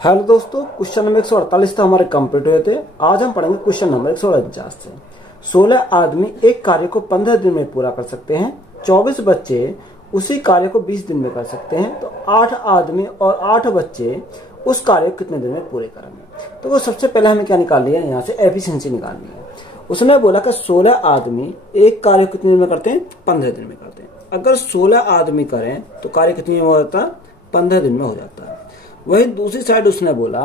Hello दोस्तों, question number 148 तो हमारे कंप्लीट हुए थे। आज हम पढ़ेंगे क्वेश्चन नंबर 149 से। 16 आदमी एक कार्य को 15 दिन में पूरा कर सकते हैं। 24 बच्चे उसी कार्य को 20 दिन में कर सकते हैं। तो 8 आदमी और 8 बच्चे उस कार्य को कितने दिन में पूरे करेंगे। तो वो सबसे पहले हमें क्या निकालनी है, यहाँ से एफिशिएंसी निकालनी है। उसने बोला कि 16 आदमी एक कार्य को कितने दिन में करते हैं, 15 दिन में करते हैं। अगर 16 आदमी करें तो कार्य कितने दिन में हो जाता है, 15 दिन में हो जाता है। वही दूसरी साइड उसने बोला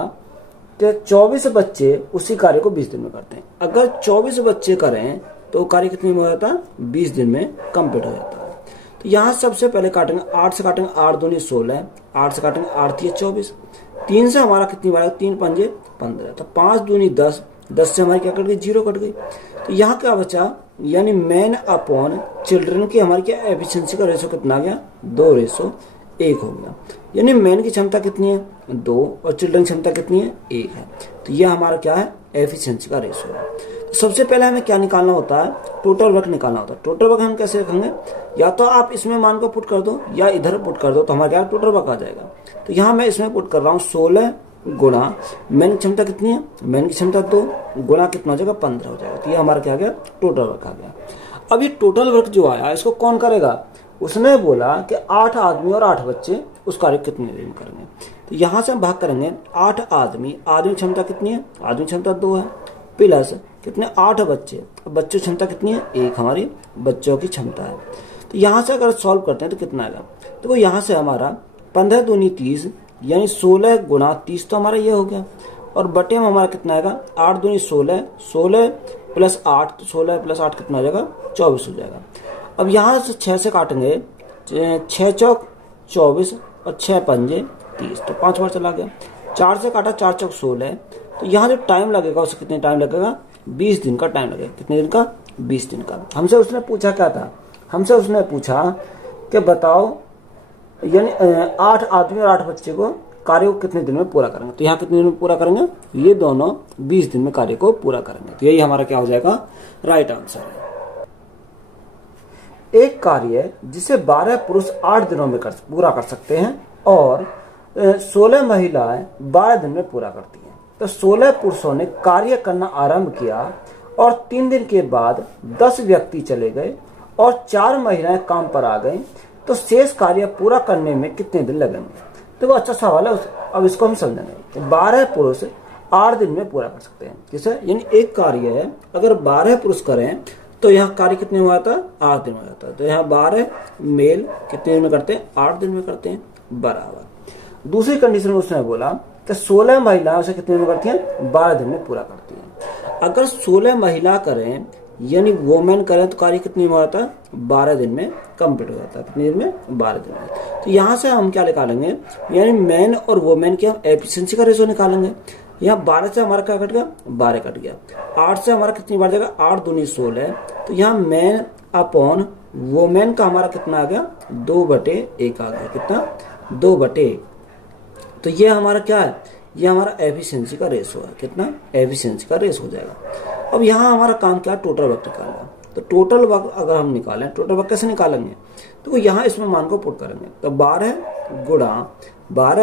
कि 24 बच्चे उसी कार्य को 20 दिन में करते हैं। अगर 24 बच्चे करें तो कार्य कितने में हो जाता है, 20 दिन में कंप्लीट हो जाता है। तो यहाँ सबसे पहले काटेंगे, 8 से काटेंगे, 8 दूनी 16, 8 से काटेंगे, 8 3 24, 3 से हमारा कितनी बार, 3 पंजे 15, तो 5 दूनी 10, 10 से हमारी क्या कट गई, 0 कट गई। तो यहाँ क्या बचा, यानी मैन अपॉन चिल्ड्रन की हमारी क्या एफिशिएंसी का रेशो कितना आ गया, 2:1 हो गया। यानी मैन की क्षमता कितनी है, 2, और चिल्ड्रन की क्षमता कितनी है, 1 है। तो यह हमारा क्या है, एफिशिएंसी का रेशो है। तो सबसे पहले हमें क्या निकालना होता है, टोटल वर्क निकालना होता है। टोटल वर्क हम कैसे रखेंगे, या तो आप इसमें मान को पुट कर दो या इधर पुट कर दो, तो हमारा क्या टोटल वर्क आ जाएगा। तो यहाँ मैं इसमें पुट कर रहा हूँ 16 गुणा मैन की क्षमता कितनी है, मैन की क्षमता 2 गुणा कितना हो जाएगा, 15 हो जाएगा। तो ये हमारा क्या आ गया, टोटल वर्क आ गया। अब ये टोटल वर्क जो आया इसको कौन करेगा, उसने बोला कि 8 आदमी और 8 बच्चे उस कार्य कितने दिन करेंगे। तो यहां से हम भाग करेंगे, 8 आदमी, आदमी क्षमता कितनी है, आदमी क्षमता 2 है, प्लस कितने 8 बच्चे, बच्चों की क्षमता कितनी है, 1 हमारी बच्चों की क्षमता है। तो यहां से अगर सॉल्व करते हैं तो कितना आएगा, तो यहां से हमारा 15 दूनी 30, यानी 16 गुणा 30 तो हमारा ये हो गया, और बटे में हमारा कितना आएगा, 8 दूनी 16, 16 प्लस 8, तो 16 प्लस 8 कितना हो जाएगा, 24 हो जाएगा। अब यहाँ से 6 से काटेंगे, 6 चौक 24 और 6 पंजे 30, तो 5 बार चला गया। 4 से काटा, 4 चौक 16, तो यहाँ जो टाइम लगेगा उसे कितने टाइम लगेगा, 20 दिन का टाइम लगेगा। कितने दिन का, 20 दिन का। हमसे उसने पूछा क्या था, हमसे उसने पूछा कि बताओ, यानी 8 आदमी और 8 बच्चे को कार्य को कितने दिन में पूरा करेंगे। तो यहाँ कितने दिन में पूरा करेंगे, ये दोनों 20 दिन में कार्य को पूरा करेंगे। तो यही हमारा क्या हो जाएगा, राइट आंसर है। एक कार्य जिसे 12 पुरुष 8 दिनों में पूरा कर सकते हैं और 16 महिलाएं 12 दिन में पूरा करती हैं। तो 16 पुरुषों ने कार्य करना आरंभ किया और 3 दिन के बाद 10 व्यक्ति चले गए और 4 महिलाएं काम पर आ गईं। तो शेष कार्य पूरा करने में कितने दिन लगेंगे। तो वो अच्छा सवाल है, अब इसको हम समझेंगे। 12 पुरुष 8 दिन में पूरा कर सकते हैं, किसे, यानी एक कार्य है अगर 12 पुरुष करें तो यहाँ कार्य कितने में आता है, 8 दिन में हो जाता है। तो यहाँ 12 मेल कितने दिन में करते हैं, 8 दिन में करते हैं, बराबर। दूसरी कंडीशन में उसने बोला कि 16 महिलाएं उसे कितने दिन में करती हैं, 12 दिन में पूरा करती हैं। अगर 16 महिला करें यानी वोमेन करें तो कार्य कितने में हो जाता है, 12 दिन में कंप्लीट हो जाता है। कितने दिन में, 12 दिन में। तो यहाँ से हम क्या निकालेंगे, यानी मैन और वोमेन की हम एफिशिएंसी का रेशो निकालेंगे। यहाँ 12 से हमारा क्या कट गया, 12 कट गया। 8 से हमारा कितनी बार जाएगा, 8 दूनी 16, तो यहाँ मैन अपॉन वोमेन का हमारा कितना आ गया, 2/1 आ गया। कितना, 2/1। तो ये हमारा क्या है, ये हमारा एफिशिएंसी का रेशो है। कितना, एफिशिएंसी का रेशो हो जाएगा। अब यहाँ हमारा काम क्या है, टोटल वर्क निकालना। तो टोटल वर्क अगर हम निकालें, टोटल वर्क कैसे निकालेंगे, तो यहाँ इसमें मान को पुट करेंगे। तो 12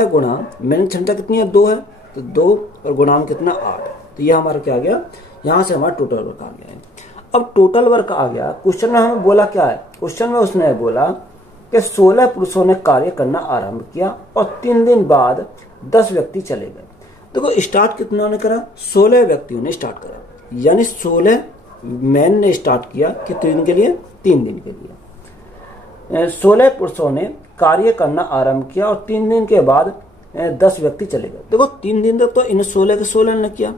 गुणा मैन क्षमता कितनी है, 2 है, तो 2 और गुणा में कितना, 8। तो ये हमारा क्या आ गया, यहाँ से हमारा टोटल वर्क आ गया है। अब टोटल वर्क आ गया। क्वेश्चन में हमें बोला क्या है, क्वेश्चन में उसने बोला कि 16 पुरुषों ने कार्य करना आरंभ किया और 3 दिन बाद 10 व्यक्ति चले गए। देखो स्टार्ट कितनों ने करा, 16 व्यक्तियों ने स्टार्ट करा, यानी 16 मैन ने स्टार्ट किया कितने दिन के लिए, 3 दिन के लिए। 16 पुरुषों ने कार्य करना आरंभ किया और 3 दिन के बाद 10 व्यक्ति चले गए। देखो 3 दिन तक तो इन 16 के 16 ने किया,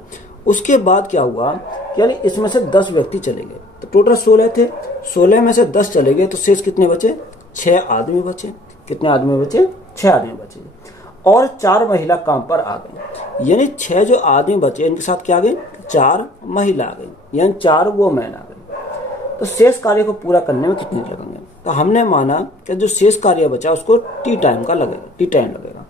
उसके बाद क्या हुआ, यानी इसमें से 10 व्यक्ति चले गए। तो टोटल 16 थे, 16 में से 10 चले गए, तो शेष कितने बचे, 6 आदमी बचे। कितने आदमी बचे, 6 आदमी बचे, और 4 महिला काम पर आ गई। यानी 6 जो आदमी बचे इनके साथ क्या आ गए, 4 महिला आ गई, यानी 4 वो मैन आ गई। तो शेष कार्य को पूरा करने में कितने लगेंगे। तो हमने माना कि जो शेष कार्य बचा उसको टी टाइम का लगेगा, टी टाइम लगेगा।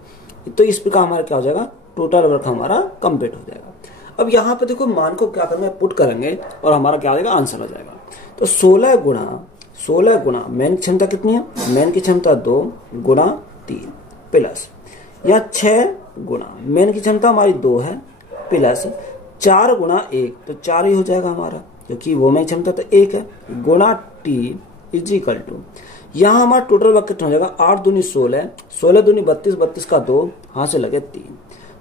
तो इस प्रकार हमारा क्या हो जाएगा, टोटल वर्क हमारा कंप्लीट हो जाएगा। अब यहाँ पे देखो मान को क्या करेंगे, पुट करेंगे और हमारा क्या आ जाएगा, आंसर आ जाएगा। तो 16 गुणा मैन की क्षमता कितनी है, मैन की क्षमता 2 गुणा 3 प्लस यहाँ 6 गुणा मेन की क्षमता हमारी 2 है प्लस 4 गुणा 1 तो 4 ही हो जाएगा हमारा, क्योंकि वो मेन क्षमता तो 1 है, गुणा टी इज इक्वल टू यहाँ हमारा टोटल वर्क कितना हो जाएगा 8 दूनी 16, 16 दूनी 32, 32 का 2 हाथ से लगे 3,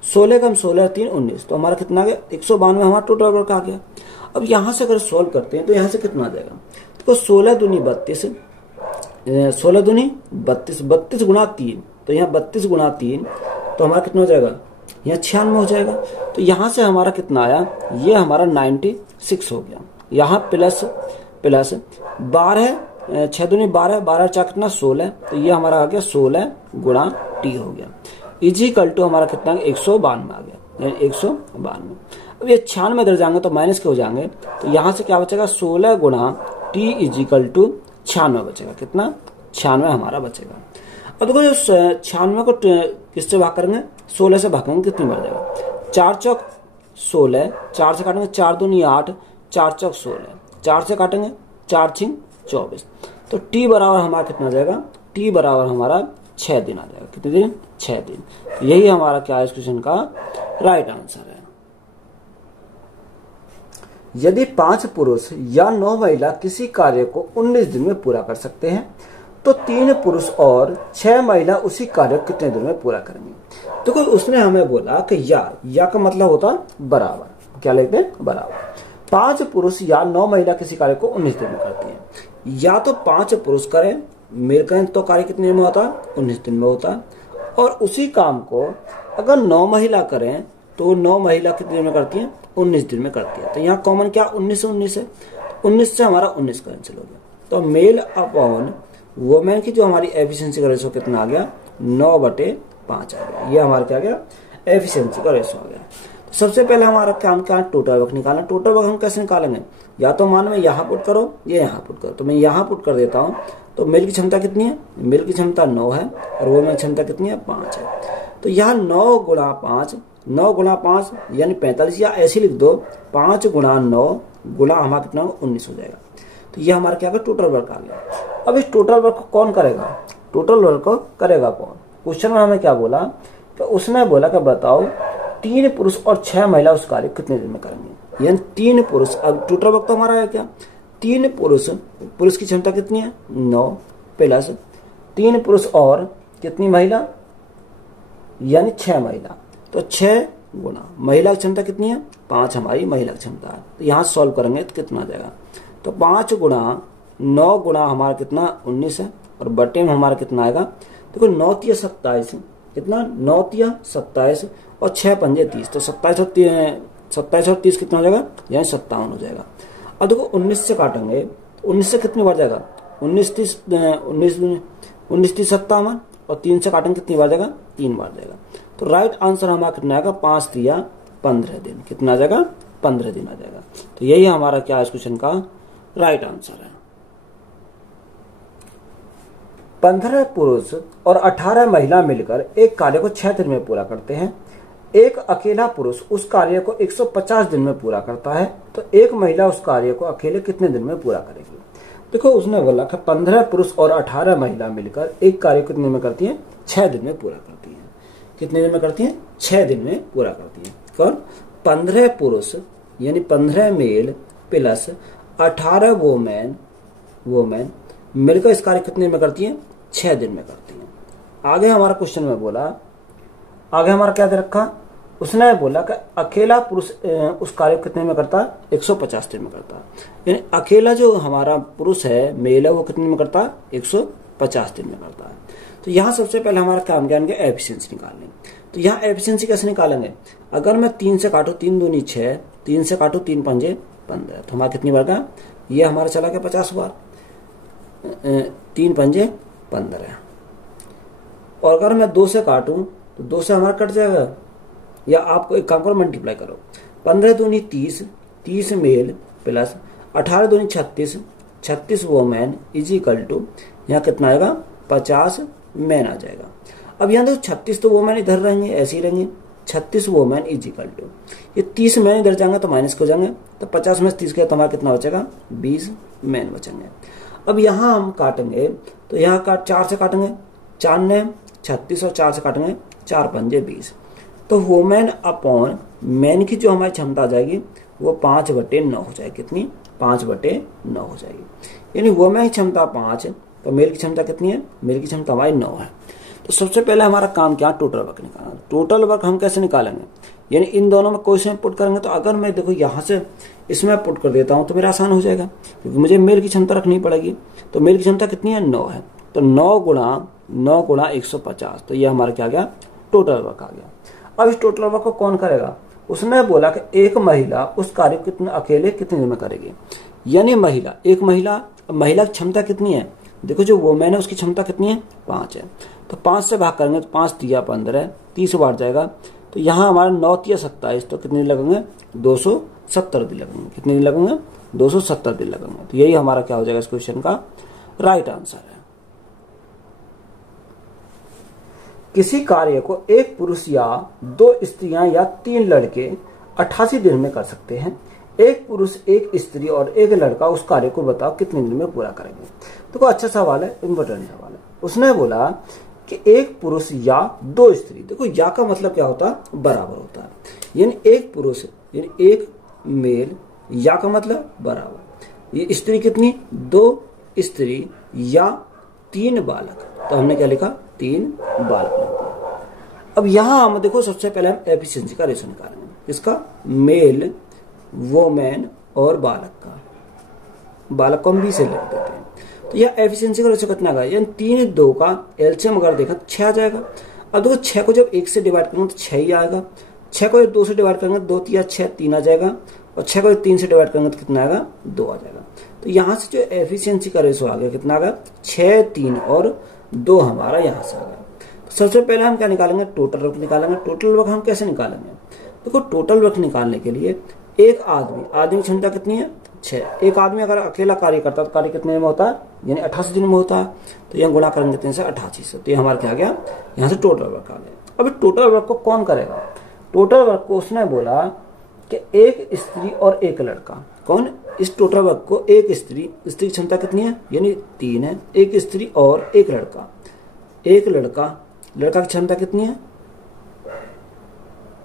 16 कम 16 3 19, तो हमारा कितना आ गया 192 हमारा टोटल वर्क आ गया। अब यहाँ से अगर सॉल्व करते हैं तो यहाँ से कितना आ जाएगा, तो 16 दूनी 32, 16 दूनी 32, 32 गुणा 3, तो यहाँ 32 गुणा 3 तो हमारा कितना हो जाएगा, यहाँ 96 हो जाएगा। तो यहाँ से हमारा कितना आया, ये हमारा 96 हो गया। यहाँ प्लस प्लस 12 6 दूनी 12, 12 4 कितना 16, तो ये हमारा आ गया 16 गुणा टी हो गया इजिकल टू हमारा कितना 192 आ गया, 192। अब ये 96 इधर जाएंगे तो माइनस के हो जाएंगे, तो यहाँ से क्या बचेगा 16 गुणा टी इजिकल टू 96 बचेगा, कितना 96 हमारा बचेगा। अब देखो जो 96 को किससे भाग करेंगे, 16 से भाग करेंगे, कितनी बढ़ जाएगा 4 चौक 16, 4 से काटेंगे 4 दूनी 8, 4 चौक 16, 4 से काटेंगे 4 छिंग 24, तो टी बराबर हमारा कितना आ जाएगा, टी बराबर हमारा 6 दिन आ जाएगा, कितने दिन 6 दिन। तो यही हमारा क्या है इस क्वेश्चन का राइट आंसर है। यदि 5 पुरुष या 9 महिला किसी कार्य को 19 दिन में पूरा कर सकते हैं तो 3 पुरुष और 6 महिला उसी कार्य को कितने दिन में पूरा करेंगे। तो कोई उसने हमें बोला कि या का मतलब होता बराबर, क्या लेते हैं बराबर। 5 पुरुष या 9 महिला किसी कार्य को 19 दिन में करती हैं, या तो 5 पुरुष करें मिल करें तो कार्य कितने दिन में होता, 19 दिन में होता, और उसी काम को अगर 9 महिला करें तो 9 महिला कितने दिन में करती हैं, 19 दिन में करती है। तो यहाँ कॉमन क्या 19 19 है, 19 से हमारा 19 कैंसिल हो गया, तो मेल अपॉन वुमेन की जो हमारी एफिशिएंसी का रेशो कितना आ गया 9/5 आ गया। ये हमारा क्या गया एफिशिएंसी का रेशो आ गया। तो सबसे पहले हमारा काम क्या है टोटल वर्क निकालना। टोटल वर्क हम कैसे निकालेंगे, या तो मान में यहाँ पुट करो या यहाँ पुट करो, तो मैं यहाँ पुट कर देता हूँ। तो मेल की क्षमता कितनी है, मेल की क्षमता 9 है और वुमेन की क्षमता कितनी है 5 है। तो यहाँ 9 गुणा 5, 9 गुणा 5 यानी 45, या ऐसे लिख दो 5 गुणा 9 गुणा हमारा कितना 19 हो जाएगा। तो ये हमारा क्या टोटल वर्क आ गया। अब इस टोटल वर्क को कौन करेगा, टोटल वर्क को करेगा कौन। क्वेश्चन में हमें क्या बोला, तो उसने बोला कि बताओ 3 पुरुष और 6 महिला उस कार्य कितने दिन में करेंगे। यानी 3 पुरुष, अब टोटल वर्क तो हमारा है क्या 3 पुरुष, पुरुष की क्षमता कितनी है 9 प्लस 3 पुरुष और कितनी महिला यानी 6 महिला, तो 6 गुणा महिला की क्षमता कितनी है 5 हमारी महिला की क्षमता है। तो यहाँ सॉल्व करेंगे तो कितना आ जाएगा, तो 5 गुणा 9 गुणा हमारा कितना 19 है, और बटे में हमारा कितना आएगा, देखो 9 तिया 27, कितना 9 तिया 27 और 6 पंजे 30, तो 27 और 30 कितना हो जाएगा यानी 57 हो जाएगा। अब देखो 19 से काटेंगे, 19 से कितनी बार जाएगा 19 30 57, और 3 से काटेंगे कितनी बार जाएगा 3 बार जाएगा। तो राइट आंसर हमारा कितना आएगा 5 तिया 15 दिन, कितना आ जाएगा 15 दिन आ जाएगा। तो यही हमारा क्या इस क्वेश्चन का राइट आंसर है। 15 पुरुष और 18 महिला मिलकर एक कार्य को 6 दिन में पूरा करते हैं। एक अकेला पुरुष उस कार्य को 150 दिन में पूरा करता है, तो एक महिला उस कार्य को अकेले कितने दिन में पूरा करेगी। देखो उसने बोला कि 15 पुरुष और 18 महिला मिलकर एक कार्य को कितने में करती है 6 दिन में पूरा करती है। कितने दिन में करती है 6 दिन में पूरा करती है। कौन 15 पुरुष यानी 15 मेल प्लस 18 वोमेन मिलकर इस कार्य कितने में करती है 6 दिन में करती है। आगे हमारा क्वेश्चन में बोला, आगे हमारा क्या दे रखा, उसने बोला कि अकेला पुरुष उस कार्य को कितने में करता है 150 दिन में करता है। यानी अकेला जो हमारा पुरुष है मेल है वो कितने में करता है 150 दिन में करता है। तो यहाँ सबसे पहले हमारा काम क्या है एफिशिएंसी निकालनी। तो यहाँ एफिशिएंसी कैसे निकालेंगे, अगर मैं 3 से काटू 3 दूनी 6, 3 से काटू 3 पंजे 15, तो हमारा कितनी बार का ये हमारा चला गया 50 बार, 3 पंजे 15। और अगर मैं 2 से काटूं तो 2 से हमारा कट जाएगा, या आपको एक काम करो मल्टीप्लाई करो, 15 दूनी 30, 30 मेल प्लस 18 दूनी 36, 36 वोमेन इज इक्वल टू यहाँ कितना आएगा 50 मैन आ जाएगा। अब यहाँ देखो 36 तो वोमेन इधर रहेंगे ऐसे ही रहेंगे, 36 वोमेन इज इक्वल टू ये 30 मैन इधर जाएंगे तो माइनस हो जाएंगे, तो 50 में 30 गया तो हमारा कितना बचेगा 20 मैन बचेंगे। अब यहाँ हम काटेंगे तो यहाँ 4 से काटेंगे 4 ने 36 और 4 से काटेंगे 4 पंजे 20, तो वुमेन अपॉन मैन की जो हमारी क्षमता आ जाएगी वो 5/9 हो जाएगी। कितनी? 5/9 हो जाएगी। यानी वुमेन की क्षमता 5 है तो मेल की क्षमता कितनी है? मेल की क्षमता हमारी 9 है। तो सबसे पहले हमारा काम क्या? टोटल वर्क निकालना। टोटल वर्क हम कैसे निकालेंगे? यानी इन दोनों में कोई से पुट करेंगे तो अगर मैं देखो यहाँ से इसमें पुट कर देता हूं तो मेरा आसान हो जाएगा, क्योंकि मुझे मेल की क्षमता रखनी पड़ेगी। तो मेल की क्षमता कितनी है? 9 है। तो 9 गुणा 150, तो ये हमारा क्या गया? टोटल वर्क आ गया। अब इस टोटल वर्क को कौन करेगा? उसने बोला कि एक महिला उस कार्य को कितने अकेले कितने दिन में करेगी। यानी एक महिला की क्षमता कितनी है? देखो जो वुमेन है उसकी क्षमता कितनी है? 5 है। तो 5 से भाग करेंगे तो 5 तिया 15, 30 बार जाएगा। तो यहाँ हमारा 9 तिया 27, तो कितने दिन लगेंगे? 270 दिन लगेंगे। कितने दिन लगेंगे? 270 दिन लगेंगे। तो यही हमारा क्या हो जाएगा इस क्वेश्चन का राइट आंसर है। किसी कार्य को एक पुरुष या 2 स्त्रियां या 3 लड़के 88 दिन में कर सकते हैं। एक पुरुष, एक स्त्री और एक लड़का उस कार्य को बताओ कितने दिन में पूरा करेंगे। देखो अच्छा सवाल है, इम्पोर्टेंट सवाल है। उसने बोला कि एक पुरुष या 2 स्त्री। देखो या का मतलब क्या होता है? बराबर होता है। यानी एक पुरुष यानी एक मेल, या का मतलब बराबर। ये स्त्री कितनी? 2 स्त्री या 3 बालक। तो हमने क्या लिखा? 3 बालक। अब यहां हम देखो सबसे पहले हम एफिशिएंसी का रेशो निकालेंगे। किसका? मेल, वुमेन और बालक का। बालक को हम 20 से लिख देते हैं। तो यह एफिशिएंसी का रेशो कितना आएगा? यानी 3 2 का एलसीएम अगर देखा 6 आ जाएगा। अब देखो 6 को जब 1 से डिवाइड करेंगे तो 6 ही आएगा। 6 को 2 से डिवाइड करेंगे 2 तिया 6, 3 आ जाएगा। और 6 को 3 से डिवाइड करेंगे तो कितना आएगा? 2 आ जाएगा। तो यहां से जो एफिशिएंसी का रेशो आ गया कितना आ गया? 6, 3 और 2 हमारा यहां से आ गया। तो सबसे पहले हम क्या निकालेंगे? टोटल वर्क निकालेंगे। टोटल वर्क हम कैसे निकालेंगे? देखो टोटल वर्क निकालने के लिए एक आदमी की क्षमता कितनी है? 6। एक आदमी अगर अकेला कार्य करता है तो कार्य कितने में होता है? यानी 88 दिन में होता है। तो यहाँ गुणा करेंगे कितने से? 88 से। तो ये हमारा क्या आ गया? यहाँ से टोटल वर्क आ गया। अब टोटल वर्क को कौन करेगा? टोटल वर्क को उसने बोला कि एक स्त्री और एक लड़का। कौन? इस टोटल वर्क को एक स्त्री की क्षमता कितनी है? यानी 3 है। एक स्त्री और एक लड़का की क्षमता कितनी है?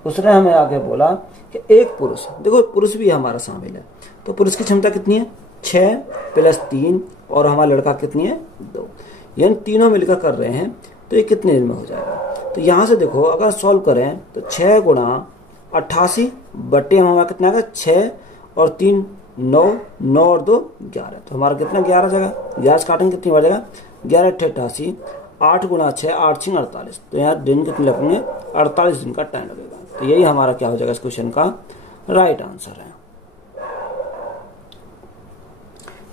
उसने हमें आगे बोला कि एक पुरुष। देखो पुरुष भी हमारा शामिल है। तो पुरुष की क्षमता कितनी है? 6 + 3 और हमारा लड़का कितनी है? 2। यानी तीनों मिलकर कर रहे हैं। तो ये कितने दिन में हो जाएगा? तो यहां से देखो अगर सॉल्व करें तो 6 गुणा 88 बटे हमारा कितना आएगा? 6 और 3 9, 9 और 2 11। तो हमारा कितना? 11 जाएगा। 11 काटेंगे कितनी बार जाएगा? 11 × 88, 8 गुणा 6, 8 × 48। तो यहाँ दिन कितने लगेंगे? 48 दिन का टाइम लगेगा। तो यही हमारा क्या हो जाएगा इस क्वेश्चन का राइट आंसर है।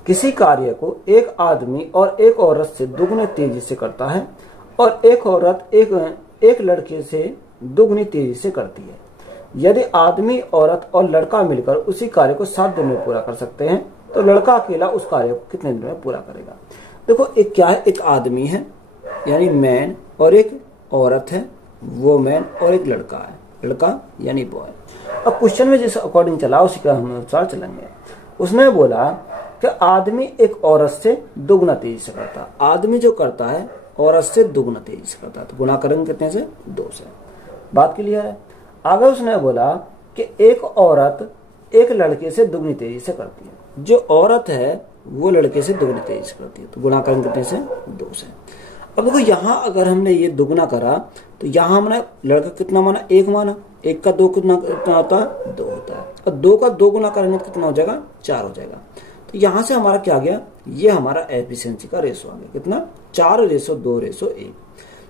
किसी कार्य को एक आदमी और एक औरत से दुगनी तेजी से करता है और एक औरत एक लड़के से दुगनी तेजी से करती है। यदि आदमी, औरत और लड़का मिलकर उसी कार्य को 7 दिन में पूरा कर सकते हैं तो लड़का अकेला उस कार्य को कितने दिन में पूरा करेगा? देखो एक क्या है? एक आदमी है यानी मैन, और एक औरत है वुमेन, और एक लड़का है लड़का यानी बॉय। अब क्वेश्चन में जिस अकॉर्डिंग चला उसी का हम अनुसार चलेंगे। उसने बोला कि आदमी एक औरत से दुगना तेजी से करता है। आदमी जो करता है औरत से दुगना तेजी से करता है। तो गुणा करेंगे कितने से? 2 से। बात क्लियर है? आगे उसने बोला कि एक औरत एक लड़के से दुगनी तेजी से करती है। जो औरत है वो लड़के से दुगनी तेजी से करती है। तो गुणा करेंगे कितने से? 2 से। अब देखो यहाँ अगर हमने ये दुगना करा तो यहाँ हमने लड़का कितना माना? 1 माना। 1 का 2 कितना होता है? 2 होता है। और 2 का 2 गुना करेंगे तो कितना हो जाएगा? 4 हो जाएगा। तो यहाँ से हमारा क्या आ गया? ये हमारा एफिशिएंसी का रेशो आ गया। कितना? 4:2:1।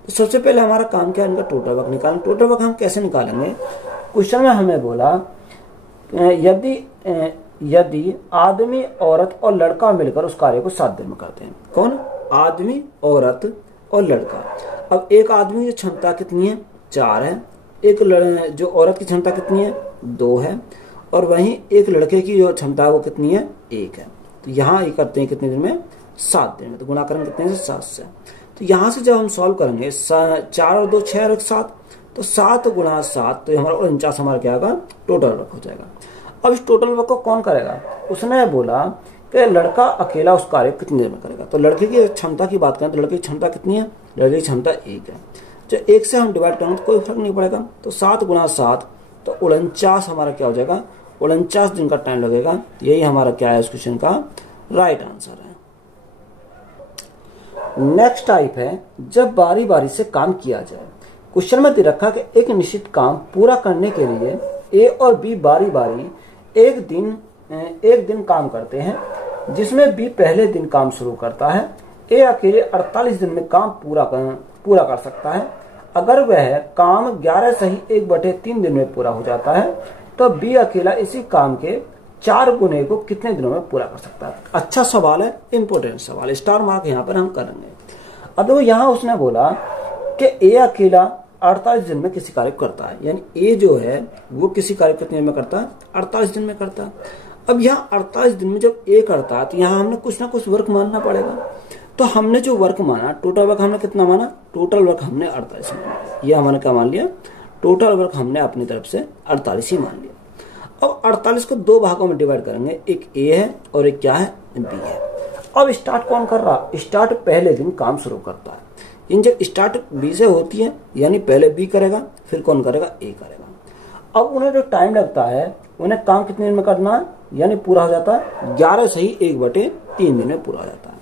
तो सबसे पहले हमारा काम क्या है? इनका टोटल वर्क निकालना। टोटल वर्क हम कैसे निकालेंगे? क्वेश्चन में हमें बोला यदि आदमी, औरत और लड़का मिलकर उस कार्य को 7 दिन में करते हैं। कौन? आदमी, औरत और लड़का। अब एक आदमी की क्षमता कितनी है? 4 है। एक जो औरत की क्षमता कितनी है? 2 है। और वहीं एक लड़के की जो क्षमता है वो कितनी है? 1 है। तो यहाँ ये करते हैं कितने दिन में? 7 दिन में। तो गुणा करेंगे कितने से? 7 से। तो यहाँ से जब हम सॉल्व करेंगे 4 और 2 6 और 7, तो 7 गुणा 7, तो हमारा 49 हमारा क्या होगा? टोटल वर्क हो जाएगा। अब इस टोटल वर्क को कौन करेगा? उसने बोला कि लड़का अकेला उस कार्य कितनी देर में करेगा। तो लड़के की क्षमता की बात करें तो लड़के की क्षमता कितनी है? लड़के की क्षमता 1 है। जो 1 से हम डिवाइड करेंगे तो कोई फर्क नहीं पड़ेगा। तो 7 गुणा 7 तो 49 हमारा क्या हो जाएगा, 49 दिन का टाइम लगेगा। यही हमारा क्या है इस क्वेश्चन का राइट आंसर है। नेक्स्ट टाइप है जब बारी बारी से काम किया जाए। क्वेश्चन में दे रखा कि एक निश्चित काम पूरा करने के लिए ए और बी बारी बारी एक दिन काम करते हैं, जिसमें बी पहले दिन काम शुरू करता है। ए अकेले 48 दिन में काम पूरा कर सकता है। अगर वह काम 11 सही 1/3 दिन में पूरा हो जाता है तो बी अकेला इसी काम के 4 गुने को कितने दिनों में पूरा कर सकता है। अच्छा सवाल है, इंपोर्टेंट सवाल, स्टार मार्क यहाँ पर हम करेंगे। अब देखो यहाँ उसने बोला कि ए अकेला 48 दिन में किसी कार्य करता है, यानी ए जो है वो किसी कार्य कितने दिन में करता है, 48 दिन में करता है। अब यहाँ 48 दिन में जब ए करता है तो यहाँ हमने कुछ ना कुछ वर्क मानना पड़ेगा। तो हमने जो वर्क माना, टोटल वर्क हमने कितना माना, टोटल वर्क हमने 48 माना। ये हमने क्या मान लिया, टोटल वर्क हमने अपनी तरफ से 48 ही मान लिया। अब 48 को 2 भागों में डिवाइड करेंगे, एक ए है और एक क्या है, बी है। अब स्टार्ट कौन कर रहा, स्टार्ट पहले दिन काम शुरू करता है। इन जब स्टार्ट बी से होती है यानी पहले बी करेगा, फिर कौन करेगा, ए करेगा। अब उन्हें जो टाइम लगता है, उन्हें काम कितने दिन में करना है, यानी पूरा हो जाता है 11 सही 1/3 दिन में पूरा हो जाता है।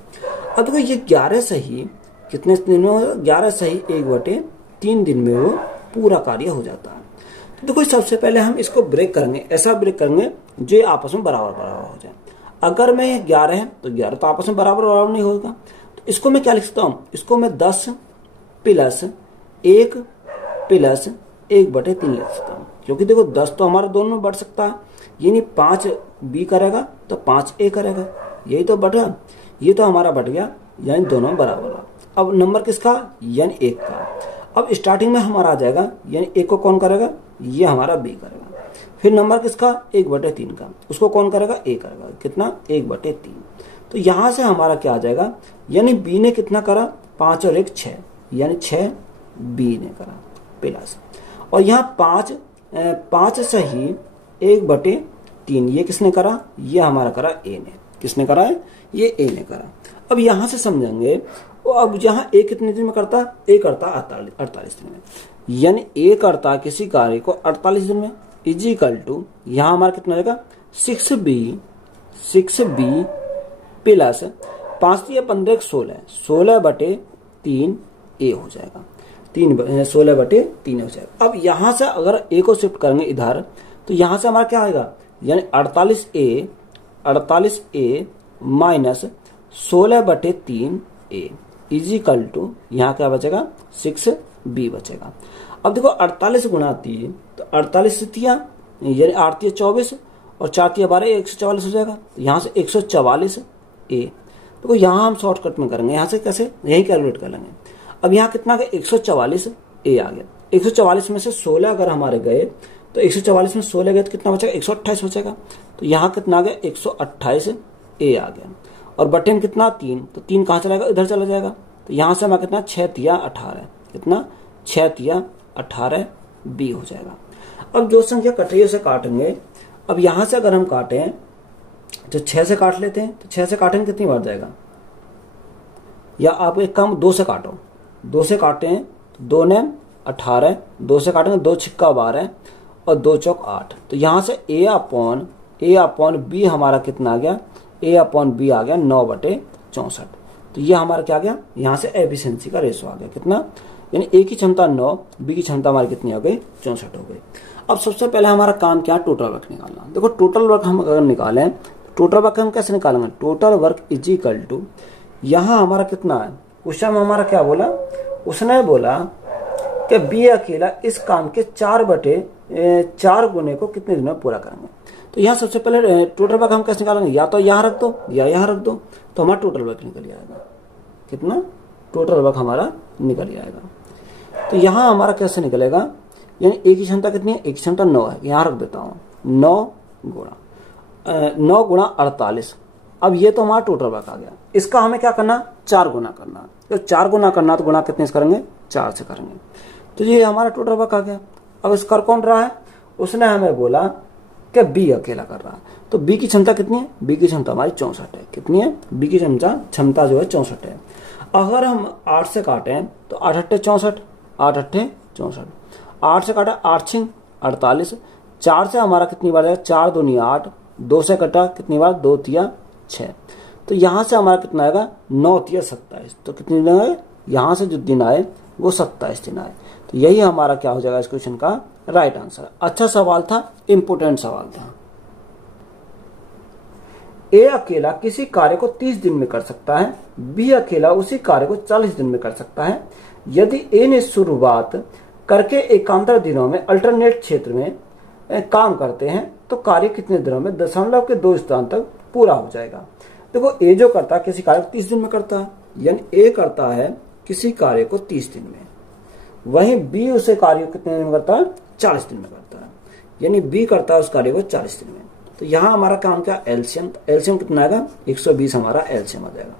अब देखो ये 11 सही कितने दिन में हो, 11 सही 1/3 दिन में वो पूरा कार्य हो जाता है। तो देखो सबसे पहले हम इसको ब्रेक करेंगे, ऐसा ब्रेक करेंगे जो आपस में बराबर बराबर हो जाए। अगर मैं 11 है तो 11 तो आपस में बराबर बराबर नहीं होगा, तो इसको मैं क्या लिख सकता हूँ, इसको मैं 10 + 1 + 1/3 लिख सकता हूँ। क्योंकि देखो 10 तो हमारा दोनों में बढ़ सकता है, यानी 5 बी करेगा तो 5 ए करेगा, यही तो बढ़ रहा, ये तो हमारा बढ़ गया, यानी दोनों में बराबर है। अब नंबर किसका, यानी 1 का। अब स्टार्टिंग में हमारा आ जाएगा, यानी 1 को कौन करेगा, ये हमारा बी करेगा। फिर नंबर किसका, 1/3 का, उसको कौन करेगा, ए करेगा। कितना, 1/3। तो यहां से हमारा क्या आ जाएगा, यानी बी ने कितना करा, 5 और 1 6, यानी 6 बी ने करा प्लस। और यहाँ 5 सही 1/3 ये किसने करा, ये हमारा करा ए ने। किसने करा है, ये ए ने करा। अब यहां से समझेंगे, अब यहाँ ए कितने दिन में करता है, ए करता 48 दिन में, यानी ए करता किसी कार्य को 48 दिन में, इजिकल टू यहाँ हमारा कितना रहेगा, 6b प्लस 5 × 15 = 16/3 ए हो जाएगा, 16/3 हो जाएगा। अब यहाँ से अगर ए को शिफ्ट करेंगे इधर, तो यहाँ से हमारा क्या आएगा, यानी 48a minus 16/3 A is equal to यहाँ क्या बचेगा, 6b बचेगा। अब देखो 48 गुणा 3 तो 48 से 3 यानी 8 × 24 और 4 × 12 144 हो जाएगा। तो यहाँ से 144 ए। देखो यहाँ हम शॉर्टकट में करेंगे, यहाँ से कैसे, यही कैलकुलेट कर लेंगे। अब यहाँ कितना गया, 144 ए आ गया। 144 में से 16 अगर हमारे गए तो 144 में 16 गए तो कितना बचेगा, 128 बचेगा। तो यहाँ कितना आ गया, 128 ए आ गया। और बटे में कितना, 3, तो 3 कहाँ चला जाएगा, इधर चला जाएगा। तो यहाँ से हमारा कितना, 6 × 18, कितना 6 × 18 बी हो जाएगा। अब जो संख्या कट रही है उसे काटेंगे। अब यहाँ से अगर हम काटें तो 6 से काट लेते हैं, तो 6 से काटेंगे कितनी बार जाएगा, या आप एक काम 2 से काटो, 2 से काटे हैं तो 2 ने 18, 2 से काटेंगे 2 × 12 और 2 × 8। तो यहाँ से a अपॉन बी हमारा कितना आ गया, a/b आ गया 9/64। तो ये हमारा क्या आ गया, यहाँ से एफिशिएंसी का रेशो आ गया कितना, यानी ए की क्षमता 9, बी की क्षमता हमारी कितनी हो गई, 64 हो गई। अब सबसे पहले हमारा काम क्या, टोटल वर्क निकालना। देखो टोटल वर्क हम अगर निकालें, टोटल वर्क हम कैसे निकालेंगे, टोटल वर्क इजिकल टू, यहाँ हमारा कितना है, क्वेश्चन में हमारा क्या बोला, उसने बोला कि बी अकेला इस काम के 4/4 गुने को कितने दिन में पूरा करेंगे। तो यहाँ सबसे पहले टोटल वर्क हम कैसे निकालेंगे, या तो यहाँ रख दो या यहाँ रख दो, तो हमारा टोटल वर्क निकल जाएगा। कितना, टोटल वर्क हमारा निकल जाएगा। तो यहाँ हमारा कैसे निकलेगा, यानी ए की क्षमता कितनी है, ए की क्षमता 9 है, यहाँ रख देता हूँ 9 × 48। अब ये तो हमारा टोटल वर्क आ गया। इसका हमें क्या करना, 4 गुना करना। तो 4 गुना करना तो गुना कितने से करेंगे, 4 से करेंगे। तो ये हमारा टोटल वर्क आ गया। अब इस कर कौन रहा है, उसने हमें बोला कि बी अकेला कर रहा है। तो बी की क्षमता कितनी है, बी की क्षमता हमारी 64 है। कितनी है, बी की क्षमता जो है 64 है। अगर हम 8 से काटें तो 8 × 8 = 64, 8 अट्ठे 64, 8 से काटा 8 छिंग 48, 4 से हमारा कितनी बार आएगा 4 दूनी 8, 2 से कटा कितनी बार 2 तिया 6, तो यहां से हमारा कितना आएगा 9 तिया 27, तो कितने दिन आए यहां से जो दिन आए वो 27 दिन आए। तो यही हमारा क्या हो जाएगा इस क्वेश्चन का राइट आंसर। अच्छा सवाल था, इंपोर्टेंट सवाल था। ए अकेला किसी कार्य को 30 दिन में कर सकता है, बी अकेला उसी कार्य को 40 दिन में कर सकता है। यदि ए ने शुरुआत करके एकांतर दिनों में अल्टरनेट क्षेत्र में काम करते हैं तो कार्य कितने दिनों में दशमलव के 2 स्थान तक पूरा हो जाएगा। देखो ए जो करता है किसी कार्य को 30 दिन में करता है, यानी ए करता है किसी कार्य को 30 दिन में, वहीं बी उसे कार्य को कितने दिन में करता है 40 दिन में करता है, यानी बी करता है उस कार्य को 40 दिन में। तो यहां हमारा काम क्या एलसीएम, तो एलसीएम कितना आएगा 120 हमारा एलसीएम आ जाएगा।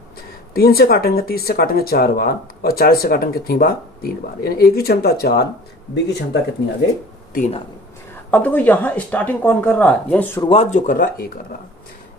3 से काटेंगे 30 से काटेंगे 4 बार और 40 से काटेंगे कितनी बार 3 बार, यानी ए की क्षमता 4, बी की क्षमता कितनी आ गई 3 आ गई। अब देखो यहाँ स्टार्टिंग कौन कर रहा है, यानी शुरुआत जो कर रहा है ए कर रहा है,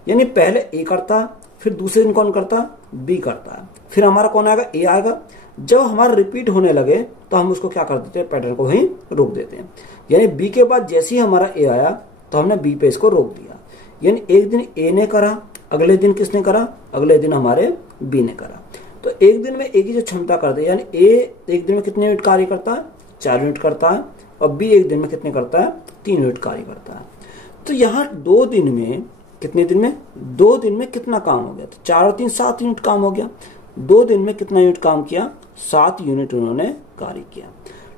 यानी पहले ए करता है, फिर दूसरे दिन कौन करता है बी करता है, फिर हमारा कौन आएगा ए आएगा। जब हमारा रिपीट होने लगे तो हम उसको क्या कर देते हैं पैटर्न को वहीं रोक देते हैं, यानी बी के बाद जैसे ही हमारा ए आया तो हमने बी पे इसको रोक दिया, यानी एक दिन ए ने करा, अगले दिन किसने करा, अगले दिन हमारे बी ने करा। तो एक दिन में ए की जो क्षमता कर दे, यानी ए एक दिन में कितने यूनिट कार्य करता है 4 यूनिट करता है, और बी एक दिन में कितने करता है 3 यूनिट कार्य करता है। तो यहाँ 2 दिन में कितने दिन में 2 दिन में कितना काम हो गया, तो 4 और 3 7 यूनिट काम हो गया। 2 दिन में कितना यूनिट काम किया 7 यूनिट उन्होंने कार्य किया।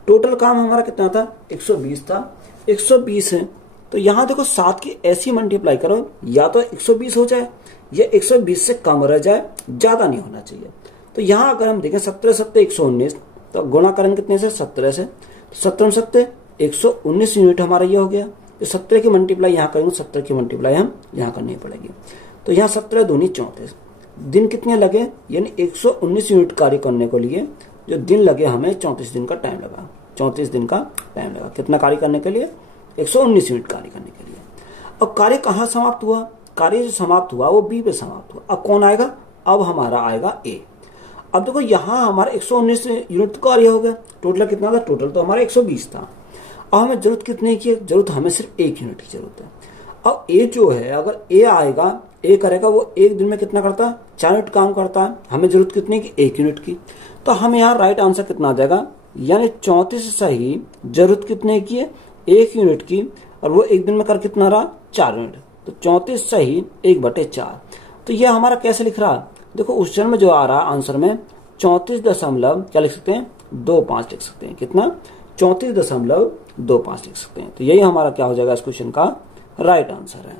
टोटल काम हमारा कितना था 120 था, 120 है, तो यहाँ देखो 7 की ऐसी मल्टीप्लाई करो, या तो 120 हो जाए या 120 से कम रह जाए, ज्यादा नहीं होना चाहिए। तो यहाँ अगर हम देखें 17 7 119, तो गुणा करेंगे कितने से 17 से, 17 7 119 यूनिट हमारा ये हो गया। तो 17 की मल्टीप्लाई यहाँ करेंगे, 17 की मल्टीप्लाई हम यहाँ करनी पड़ेगी। तो यहाँ 17 दूनी 34 दिन कितने लगे, यानी 119 यूनिट कार्य करने को लिए जो दिन लगे हमें 34 दिन का टाइम लगा, 34 दिन का टाइम लगा कितना कार्य करने के लिए 119 यूनिट कार्य करने के लिए। अब कार्य कहाँ समाप्त हुआ, कार्य जो समाप्त हुआ वो बी पे समाप्त हुआ। अब कौन आएगा, अब हमारा आएगा ए। अब देखो यहाँ हमारा 119 यूनिट कार्य हो गया, टोटल कितना था, टोटल तो हमारा 120 था। अब हमें जरूरत कितने की है, जरूरत हमें सिर्फ 1 यूनिट की जरूरत है। अब ए जो है, अगर ए आएगा ए करेगा, वो एक दिन में कितना करता है 4 यूनिट काम करता है, हमें जरूरत कितनी की 1 यूनिट की। तो हमें यहाँ राइट आंसर कितना आ जाएगा, यानी 34 सही जरूरत कितने की है 1 यूनिट की, और वो एक दिन में कर कितना रहा 4 यूनिट, तो 34 सही 1/4। तो ये हमारा कैसे लिख रहा है, देखो उस जन्म में जो आ रहा है आंसर में 34 दशमलव क्या लिख सकते हैं 25 लिख सकते हैं, कितना 34.25 लिख सकते हैं। तो यही हमारा क्या हो जाएगा इस क्वेश्चन का राइट आंसर है।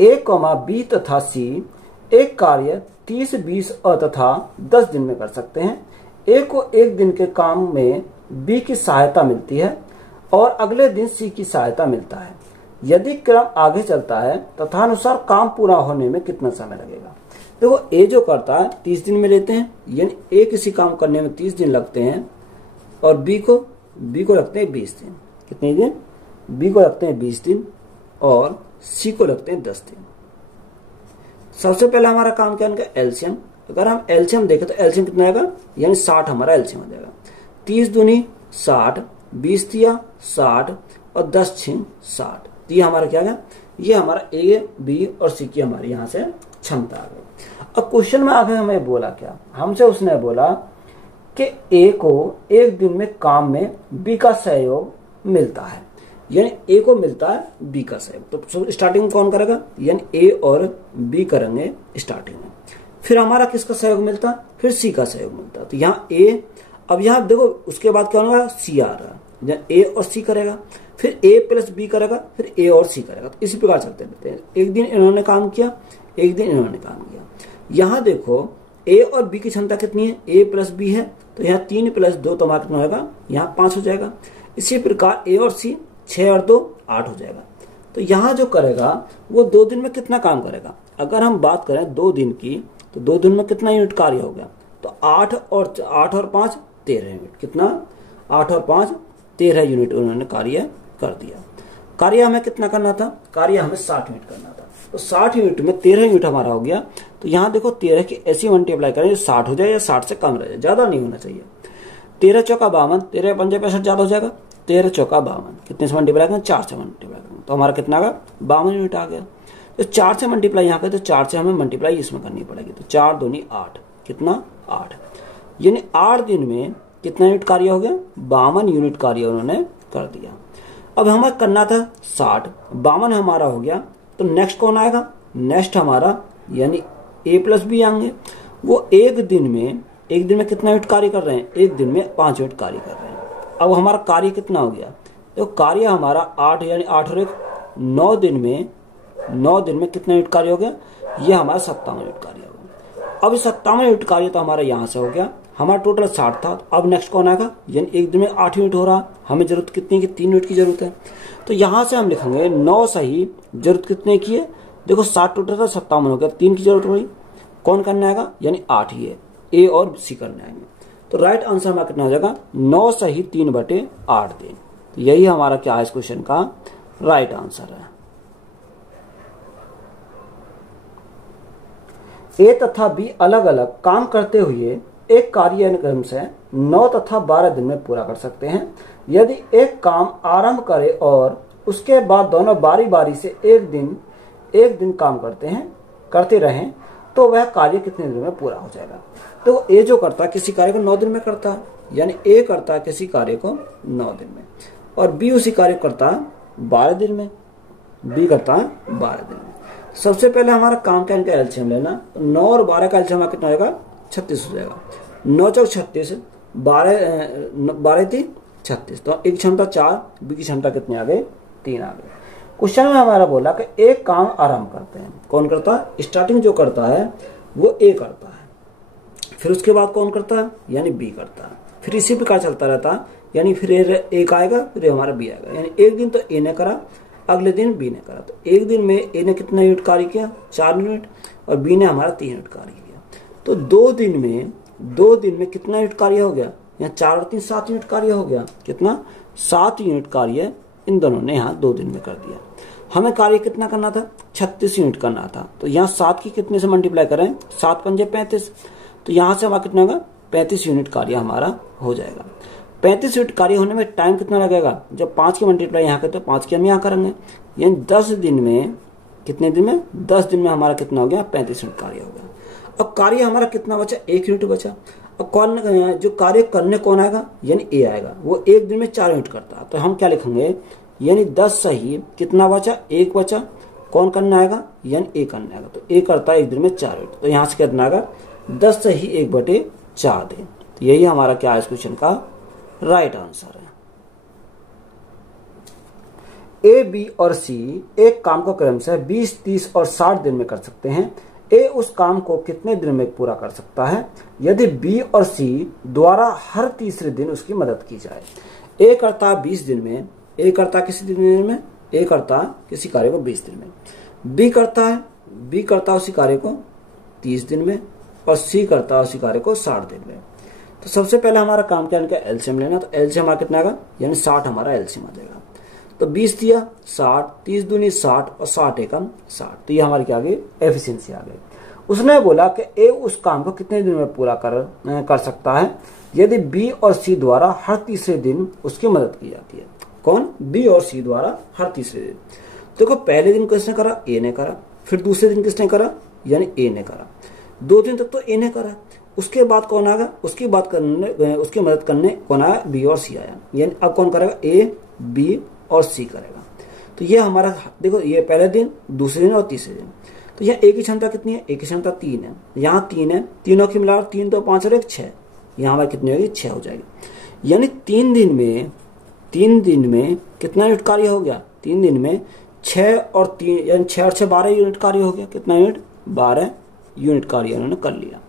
ए, बी तथा सी एक कार्य 30, 20 तथा 10 दिन में कर सकते हैं। ए को एक दिन के काम में बी की सहायता मिलती है और अगले दिन सी की सहायता मिलता है। यदि क्रम आगे चलता है तथा अनुसार काम पूरा होने में कितना समय लगेगा। देखो ए जो करता है 30 दिन में लेते हैं, यानी ए किसी काम करने में 30 दिन लगते हैं, और बी को लगते हैं 20 दिन। कितने दिन, बी को लगते हैं 20 दिन और सी को लगते हैं 10 दिन। सबसे पहले हमारा काम क्या है एलसीएम। अगर हम एलसीएम देखें तो एलसीएम कितना आएगा, यानी 60 हमारा एलसीएम आ जाएगा। 30 दूनी 60, 20 दिया 60 और 10 छिंग 60। तो ये हमारा क्या है, ये हमारा ए, बी और सी की हमारी यहाँ से क्षमता आ गई। अब क्वेश्चन में आगे हमें बोला क्या, हमसे उसने बोला कि ए को एक दिन में काम में बी का सहयोग मिलता है, यानी ए को मिलता है बी का सहयोग। तो स्टार्टिंग में कौन करेगा, यानी ए और बी करेंगे स्टार्टिंग में, फिर हमारा किसका सहयोग मिलता है, फिर सी का सहयोग मिलता है। तो यहाँ ए, अब यहाँ देखो उसके बाद क्या होगा सी आ रहा है, ए और सी करेगा, फिर ए प्लस बी करेगा, फिर ए और सी करेगा। तो इसी प्रकार चलते रहते हैं, एक दिन इन्होंने काम किया, एक दिन इन्होंने काम किया। यहाँ देखो ए और बी की क्षमता कितनी है, ए प्लस बी है, तो यहाँ 3 + 2 तो हमारा कितना होगा, यहाँ 5 हो जाएगा। इसी प्रकार ए और सी 6 और 2 8 हो जाएगा। तो यहाँ जो करेगा वो 2 दिन में कितना काम करेगा। अगर हम बात करें 2 दिन की, तो 2 दिन में कितना यूनिट कार्य हो गया, तो 8 और 5 13 यूनिट। कितना, 8 और 5 13 यूनिट उन्होंने कार्य कर दिया। कार्य हमें कितना करना था, कार्य हमें 60 यूनिट करना था। तो 60 यूनिट में 13 यूनिट हमारा हो गया। तो यहाँ देखो 13 की ऐसी मल्टीप्लाई करें 60 हो जाए या 60 से कम रह जाए, ज्यादा नहीं होना चाहिए। 13 चौका 52, 13 पंजे 65 ज्यादा हो जाएगा। 13 चौका 52 कितने से मल्टीप्लाई करें, 4 से मल्टीप्लाई करें तो हमारा कितना आएगा 52 यूनिट आ गया। तो 4 से मल्टीप्लाई यहाँ करें तो 4 से हमें मल्टीप्लाई इसमें करनी पड़ेगी। तो 4 दूनी 8, कितना 8, यानी 8 दिन में कितना यूनिट कार्य हो गया, 52 यूनिट कार्य उन्होंने कर दिया। अब हमें करना था 60, 52 हमारा हो गया। तो नेक्स्ट कौन आएगा, नेक्स्ट हमारा यानी ए प्लस बी आएंगे। वो एक दिन में कितना यूनिट कार्य कर रहे हैं, एक दिन में 5 यूनिट कार्य कर रहे हैं। अब हमारा कार्य कितना हो गया, तो कार्य हमारा 8 यानी 8 और 1 9 दिन में कितना यूनिट कार्य हो गया, ये हमारा 57 यूनिट कार्य हो गया। अब 57 यूनिट कार्य तो हमारा यहाँ से हो गया, हमारा टोटल 60 था। अब नेक्स्ट कौन आएगा, यानी एक दिन में 8 यूनिट हो रहा, हमें जरूरत कितनी की 3 यूनिट की जरूरत है। तो यहाँ से हम लिखेंगे 9 सही, जरूरत कितने की है, देखो 60 टोटल था 57 हो गया, 3 की जरूरत पड़ी, कौन करने आएगा, यानी 8 ही है, ए और सी करने आएंगे। तो राइट आंसर हमारा कितना हो जाएगा, 9 सही 3/8 दिन। तो यही हमारा क्या है इस क्वेश्चन का राइट आंसर है। ए तथा बी अलग अलग काम करते हुए एक कार्य अनुक्रम से 9 तथा 12 दिन में पूरा कर सकते हैं। यदि एक काम आरंभ करे और उसके बाद दोनों बारी बारी से एक दिन काम करते रहें तो वह कार्य कितने दिन में पूरा हो जाएगा। तो ए जो करता है किसी कार्य को 9 दिन में करता है, यानी ए करता है किसी कार्य को 9 दिन में, और बी उसी कार्य करता है 12 दिन में, बी करता है 12 दिन में। सबसे पहले हमारा काम क्या, इनका एलसीएम लेना। तो 9 और 12 का एलसीएम कितना होगा, 36 हो जाएगा। 9 चौक 36, 12 थी 36, तो एक क्षमता 4, बी की क्षमता कितनी आ गई, 3 आ गई। क्वेश्चन में हमारा बोला कि एक काम आरंभ करते हैं, कौन करता है, स्टार्टिंग जो करता है वो ए करता है, फिर उसके बाद कौन करता है, यानी बी करता है, फिर इसी प्रकार चलता रहता है, यानी फिर एक आएगा फिर हमारा बी आएगा। यानी एक दिन तो ए ने करा, अगले दिन बी ने करा। तो एक दिन में ए ने कितना यूनिट कार्य किया, 4 यूनिट, और बी ने हमारा 3 यूनिट कार्य किया। तो 2 दिन में कितना यूनिट कार्य हो गया, यहाँ 4 और 3 7 यूनिट कार्य हो गया। कितना, 7 यूनिट कार्य इन दोनों ने यहाँ 2 दिन में कर दिया। हमें कार्य कितना करना था, 36 यूनिट करना था। तो यहाँ 7 की कितने से मल्टीप्लाई करें, 7 पंजे 35, तो यहाँ से हमारा कितना होगा, 35 यूनिट कार्य हमारा हो जाएगा। 35 यूनिट कार्य होने में टाइम कितना लगेगा, जब 5 की मल्टीप्लाई यहाँ करते तो 5 की हम यहाँ करेंगे, यानी 10 दिन में, कितने दिन में, 10 दिन में हमारा कितना हो गया, 35 यूनिट कार्य हो गया। अब कार्य हमारा कितना बचा, 1 यूनिट बचा। अब कौन जो कार्य करने कौन आएगा, यानी ए आएगा, वो एक दिन में 4 यूनिट करता है। तो हम क्या लिखेंगे, यानी 10 सही कितना बचा, 1 बचा, कौन करना आएगा, यानी ए करना आएगा। तो ए करता है एक दिन में 4 यूनिट, तो यहाँ से कितना आएगा, 10 सही 1/4 दिन। तो यही हमारा क्या है इस क्वेश्चन का राइट आंसर है। ए, बी और सी एक काम को क्रमशः 20, 30 और 60 दिन में कर सकते हैं। ए उस काम को कितने दिन में पूरा कर सकता है, यदि बी और सी द्वारा हर तीसरे दिन उसकी मदद की जाए। ए करता है 20 दिन में, ए करता किसी दिन में, ए करता किसी कार्य को 20 दिन में, बी करता उसी कार्य को 30 दिन में, और सी करता उसी कार्य को 60 दिन में। तो सबसे पहले हमारा काम क्या है, इनका एलसीएम लेना। तो एलसीएम हमारा कितना आएगा, यानी 60 हमारा एलसीएम आ जाएगा। तो 20 दिया 60, 30 दूनी 60 और 60 एकम 60। तो ये हमारी क्या आ गई, एफिशिएंसी आ गई। उसने बोला कि ए उस काम को कितने दिन में पूरा कर सकता है, यदि बी और सी द्वारा हर तीसरे दिन उसकी मदद की जाती है। कौन, बी और सी द्वारा हर तीसरे दिन। देखो पहले दिन किसने करा, ए ने करा, फिर दूसरे दिन किसने करा, यानी ए ने करा, 2 दिन तक तो ए ने करा। उसके बाद कौन आएगा, उसकी मदद करने कौन आया, बी और सी आया, यानी अब कौन करेगा, ए, बी और सी करेगा। तो ये हमारा देखो, ये पहले दिन, दूसरे दिन और तीसरे दिन। तो यहाँ ए की क्षमता कितनी है, ए की क्षमता 3 है, यहाँ 3 है, तीनों की मिला 3 तो 5 और 1 6, यहाँ हमारी कितनी होगी, 6 हो जाएगी। यानी 3 दिन में कितना यूनिट कार्य हो गया, 3 दिन में 6 और 3, यानी 6 और 6 12 यूनिट कार्य हो गया। कितना यूनिट, 12 यूनिट कार्य उन्होंने कर लिया।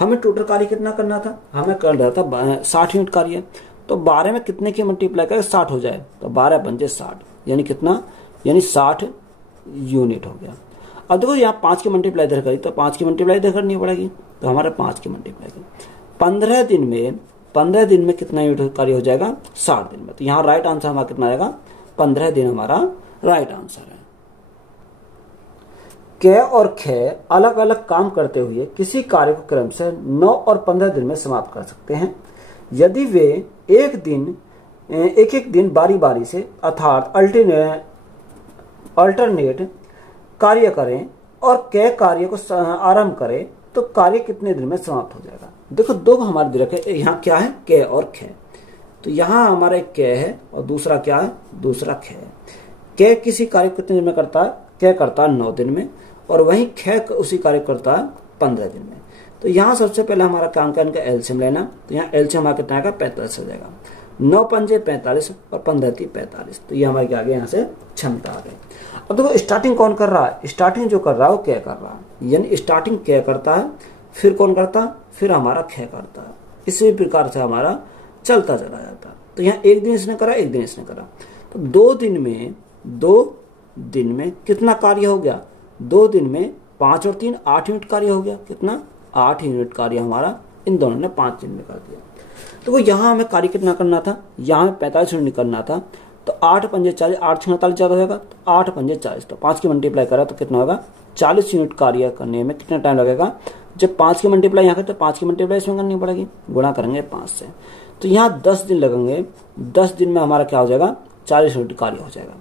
हमें टोटल कार्य कितना करना था, हमें कर रहा था 60 यूनिट कार्य। तो 12 में कितने की मल्टीप्लाई करें, 60 हो जाए, तो 12 पंजे 60, यानी कितना, यानी 60 यूनिट हो गया। अब देखो यहाँ 5 की मल्टीप्लाई इधर करी, तो 5 की मल्टीप्लाई इधर करनी पड़ेगी, तो हमारे 5 की मल्टीप्लाई करी। 15 दिन में कितना यूनिट कार्य हो जाएगा, 60 दिन में। तो यहाँ राइट आंसर हमारा कितना आएगा, 15 दिन हमारा राइट आंसर है। क और ख अलग अलग काम करते हुए किसी कार्य को क्रम से 9 और 15 दिन में समाप्त कर सकते हैं। यदि वे एक एक दिन बारी बारी से अर्थात अल्टरनेट कार्य करें और क कार्य को आरंभ करें तो कार्य कितने दिन में समाप्त हो जाएगा। देखो दो हमारे दे रखे, यहाँ क्या है क और ख। तो यहाँ हमारा एक क है और दूसरा क्या है, दूसरा ख है। क किसी कार्य को कितने दिन में करता है, क करता है 9 दिन में और वहीं ख उसी कार्य करता है 15 दिन में। तो यहाँ सबसे पहले हमारा काम का इनका एलसीएम लेना। तो यहाँ एलसीएम हमारा कितना आएगा, 45 हो जाएगा। 9 पंजे 45 और 15 × 45। तो ये हमारे आगे यहाँ से क्षमता आ गई। अब देखो स्टार्टिंग कौन कर रहा है, स्टार्टिंग जो कर रहा है वो क्या कर रहा है, यानी स्टार्टिंग क्या करता है, फिर कौन करता है, फिर हमारा ख करता है। इसी प्रकार से हमारा चलता चला जाता है। तो यहाँ एक दिन इसने करा, एक दिन इसने करा। तो 2 दिन में कितना कार्य हो गया, 2 दिन में 5 और 3 8 यूनिट कार्य हो गया। कितना, 8 यूनिट कार्य हमारा इन दोनों ने 5 दिन में कर दिया। तो यहाँ हमें कार्य कितना करना था, यहाँ हमें 45 यूनिट करना था। तो 8 पंजे 40, 8 × 48 ज्यादा होगा। तो 8 पंजे 40, तो 5 की मल्टीप्लाई करा तो कितना होगा, 40 यूनिट कार्य करने में कितना टाइम लगेगा। जब 5 की मल्टीप्लाई यहाँ करते तो 5 की मल्टीप्लाई इसमें करनी पड़ेगी, गुणा करेंगे 5 से। तो यहाँ 10 दिन लगेंगे। 10 दिन में हमारा क्या हो जाएगा, 40 यूनिट कार्य हो जाएगा।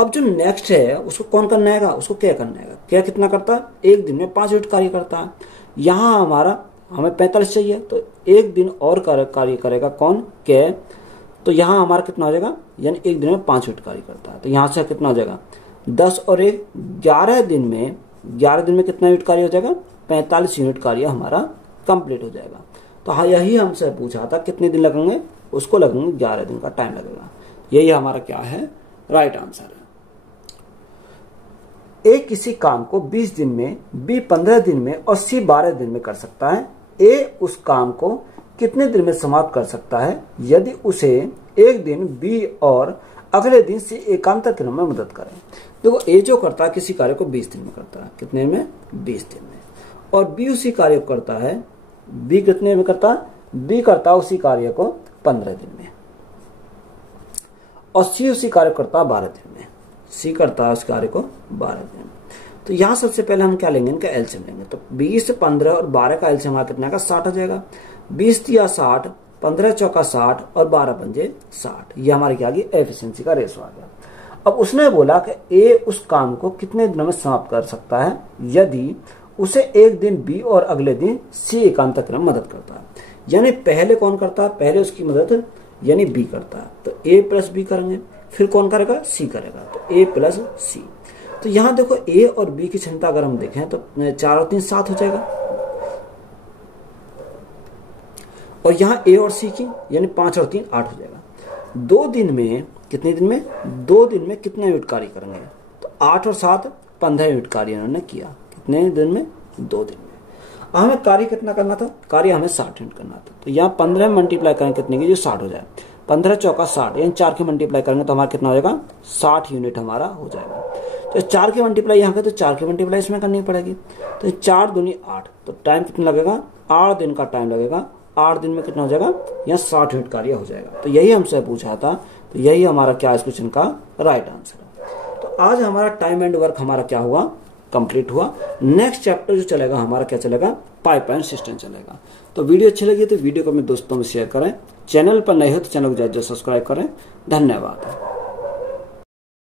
अब जो नेक्स्ट है उसको कौन करना है, उसको क्या करना है। क्या कितना करता है, एक दिन में 5 यूनिट कार्य करता है। यहाँ हमारा हमें 45 चाहिए तो एक दिन और कार्य करेगा कौन, क्या। तो यहाँ हमारा कितना हो जाएगा, यानी एक दिन में 5 यूनिट कार्य करता है। तो यहाँ से कितना हो जाएगा, 10 और 1 11 दिन में कितना यूनिट कार्य हो जाएगा, 45 यूनिट कार्य हमारा कंप्लीट हो जाएगा। तो हाँ, यही हमसे पूछा था कितने दिन लगेंगे, उसको लगेंगे 11 दिन का टाइम लगेगा। यही हमारा क्या है, राइट आंसर है। ए किसी काम को 20 दिन में, बी 15 दिन में और सी 12 दिन में कर सकता है। ए उस काम को कितने दिन में समाप्त कर सकता है यदि उसे एक दिन बी और अगले दिन सी एकांतर क्रम में मदद करें। देखो ए जो करता है किसी कार्य को 20 दिन में करता है, कितने में, 20 दिन में। और बी उसी कार्य को करता है, बी कितने में करता है, बी करता है उसी कार्य को 15 दिन में। और सी उसी कार्य करता है 12 दिन में। सी करता है उस कार्य को 12 दिन में। तो यहाँ सबसे पहले हम क्या लेंगे, इनका एलसीएम लेंगे। तो 20, 15 और 12 का एलसीएम हमारा कितना का, 60 आ जाएगा। 20 × 60, 15 × 4 60 और 12 पंजे 60। ये हमारे क्या आ गई, एफिशिएंसी का रेशो आ गया। अब उसने बोला कि ए उस काम को कितने दिनों में समाप्त कर सकता है यदि उसे एक दिन बी और अगले दिन सी एकांतर क्रम में मदद करता है। यानी पहले कौन करता है, पहले उसकी मदद यानी बी करता है। तो ए प्लस बी करेंगे, फिर कौन करेगा, सी करेगा। तो ए प्लस सी। तो यहाँ देखो ए और बी की क्षमता अगर हम देखें तो 4 और 3 7 हो जाएगा। और यहाँ ए और सी की यानी 5 और 3 8 हो जाएगा। 2 दिन में कितने दिन में, 2 दिन में कितने यूनिट कार्य करेंगे। तो 8 और 7 15 यूनिट कार्य इन्होंने किया। कितने दिन में, 2 दिन में। हमें कार्य कितना करना था, कार्य हमें 60 यूनिट करना था। तो यहाँ 15 में मल्टीप्लाई करेंगे कितने की, जो 60 हो जाए। 15 × 4 60 यानी 4 की मल्टीप्लाई करेंगे तो हमारा कितना हो जाएगा, 60 यूनिट हमारा हो जाएगा। तो 4 की मल्टीप्लाई यहाँ पे, तो 4 की मल्टीप्लाई इसमें करनी पड़ेगी। तो 4 दूनी 8, तो टाइम कितना लगेगा, 8 दिन का टाइम लगेगा। 8 दिन में कितना हो जाएगा, यहाँ 60 यूनिट कार्य हो जाएगा। तो यही हमसे पूछा था। तो यही हमारा क्या इस क्वेश्चन का राइट आंसर है। तो आज हमारा टाइम एंड वर्क हमारा क्या हुआ, कंप्लीट हुआ। नेक्स्ट चैप्टर जो चलेगा हमारा क्या चलेगा, पाइपलाइन सिस्टम चलेगा। तो वीडियो अच्छी लगी तो वीडियो को अपने दोस्तों में शेयर करें। चैनल पर नए हो तो चैनल को जरूर सब्सक्राइब करें। धन्यवाद।